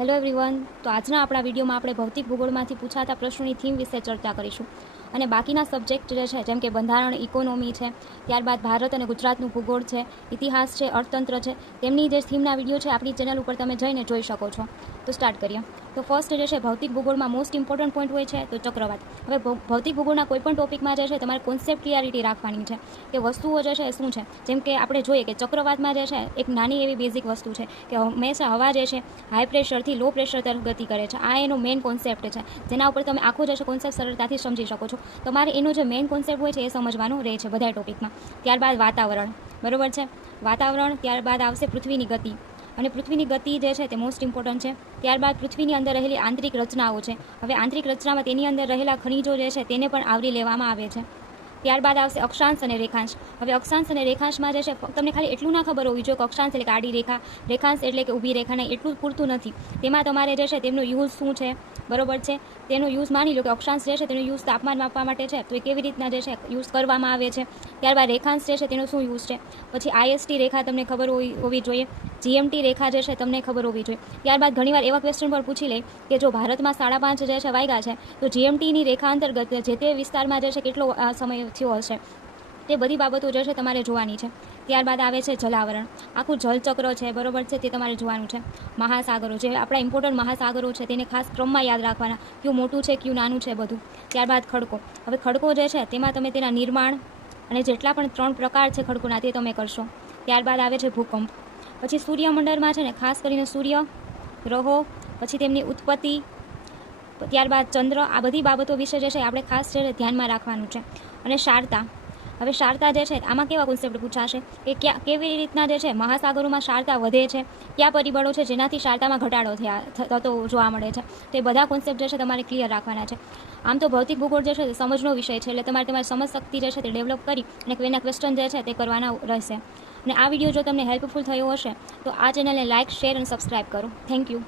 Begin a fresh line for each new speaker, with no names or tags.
Hello everyone તો આજના આપણા વિડીયોમાં આપણે ભૌતિક ભૂગોળમાંથી પૂછાતા પ્રશ્નોની થીમ વિશે ચર્ચા કરીશું. અને બાકીના સબ્જેક્ટ જે છે, જેમ કે બંધારણ ઇકોનોમી છે, ત્યારબાદ ભારત અને ગુજરાતનું ભૂગોળ છે, ઇતિહાસ છે, અર્થતંત્ર છે, તેમની જે થીમના વીડિયો છે, આપણી ચેનલ ઉપર તમે જઈને જોઈ શકો છો. તો સ્ટાર્ટ કરીએ. તો ફર્સ્ટ જે છે, ભૌતિક ભૂગોળમાં મોસ્ટ ઇમ્પોર્ટન્ટ પોઈન્ટ હોય છે, તો ચક્રવાત. હવે ભૌતિક ભૂગોળના કોઈ પણ ટોપિકમાં જે છે, તમારે કોન્સેપ્ટ ક્લિયરિટી રાખવાની છે. કે વસ્તુઓ જે છે શું છે? જેમ કે આપણે જોઈએ કે ચક્રવાતમાં જે છે, એક નાની એવી બેઝિક વસ્તુ છે કે હંમેશા હવા જે છે હાઈ પ્રેશરથી લો પ્રેશર તરફ ગતિ કરે છે. આ એનો મેઇન કોન્સેપ્ટ છે. જેના ઉપર તમે આખો જે છે કોન્સેપ્ટ સરળતાથી સમજી શકો છો. તમારે એનો જે મેઇન કોન્સેપ્ટ હોય છે, એ સમજવાનું રહે છે બધા ટોપિકમાં ત્યારબાદ વાતાવરણ. બરોબર છે? વાતાવરણ ત્યારબાદ આવશે પૃથ્વીની ગતિ. અને પૃથ્વીની ગતિ જે છે તે મોસ્ટ ઇમ્પોર્ટન્ટ છે. ત્યારબાદ પૃથ્વીની અંદર રહેલી આંતરિક રચનાઓ છે. હવે આંતરિક રચનામાં તેની અંદર રહેલા ખનિજો જે છે તેને પણ આવરી લેવામાં આવે છે. ત્યારબાદ આવશે અક્ષાંશ અને રેખાંશ. હવે અક્ષાંશ અને રેખાંશમાં જે છે તમને ખાલી એટલું ના ખબર હોવી જોઈએ કે અક્ષાંશ એટલે કે આડી રેખા, રેખાંશ એટલે કે ઊભી રેખા નહીં, એટલું પૂરતું નથી. તેમાં તમારે જે છે તેમનો યુઝ શું છે? બરોબર છે? તેનો યુઝ માની લો કે અક્ષાંશ જે છે તેનો યુઝ તાપમાન માપવા માટે છે, તો એ કેવી રીતના જે છે યુઝ કરવામાં આવે છે? ત્યારબાદ રેખાંશ જે છે તેનો શું યુઝ છે? પછી આઈએસટી રેખા તમને ખબર હોવી હોવી જોઈએ. જીએમટી રેખા જે છે, તમને ખબર હોવી જોઈએ. ત્યારબાદ ઘણીવાર એવા ક્વેશ્ચન પર પૂછી લે કે જો ભારતમાં સાડા પાંચ જે છે વાગ્યા છે, તો જીએમટીની રેખા અંતર્ગત જે તે વિસ્તારમાં જે છે, કેટલો સમય થયો હશે? તે બધી બાબતો જે છે, તમારે જોવાની છે. ત્યારબાદ આવે છે જલાવરણ. આખું જલચક્ર છે, બરોબર છે, તે તમારે જોવાનું છે. મહાસાગરો જે આપણા ઇમ્પોર્ટન્ટ મહાસાગરો છે, તેને ખાસ ક્રમમાં યાદ રાખવાના. કયું મોટું છે, કયું નાનું છે, બધું. ત્યારબાદ ખડકો. હવે ખડકો જે છે, તેમાં તમે તેના નિર્માણ અને જેટલા પણ ત્રણ પ્રકાર છે, ખડકોના, તે તમે કરશો. ત્યારબાદ આવે છે ભૂકંપ. પછી સૂર્યમંડળમાં છે ને, ખાસ કરીને સૂર્ય, ગ્રહો, પછી તેમની ઉત્પત્તિ, ત્યારબાદ ચંદ્ર, આ બધી બાબતો વિશે જે છે આપણે ખાસ છે ધ્યાનમાં રાખવાનું છે. અને શારતા હવે શારતા જે છે, આમાં કેવા કોન્સેપ્ટ પૂછાશે? કે ક્યાં, કેવી રીતના જે છે, મહાસાગરોમાં શારતા વધે છે? કયા પરિબળો છે જેનાથી શારતામાં ઘટાડો થયા થતો જોવા મળે છે? તો એ બધા કોન્સેપ્ટ જે છે તમારે ક્લિયર રાખવાના છે. આમ તો ભૌતિક ભૂગોળ જે છે સમજનો વિષય છે, એટલે તમારે તમારી સમજ શક્તિ જે છે તે ડેવલપ કરી અને એના ક્વેશ્ચન જે છે તે કરવાના રહેશે. અને આ વીડિયો જો તમને હેલ્પફુલ થયો હશે, તો આ ચેનલને લાઇક શેર અને સબસ્ક્રાઇબ કરો. Thank you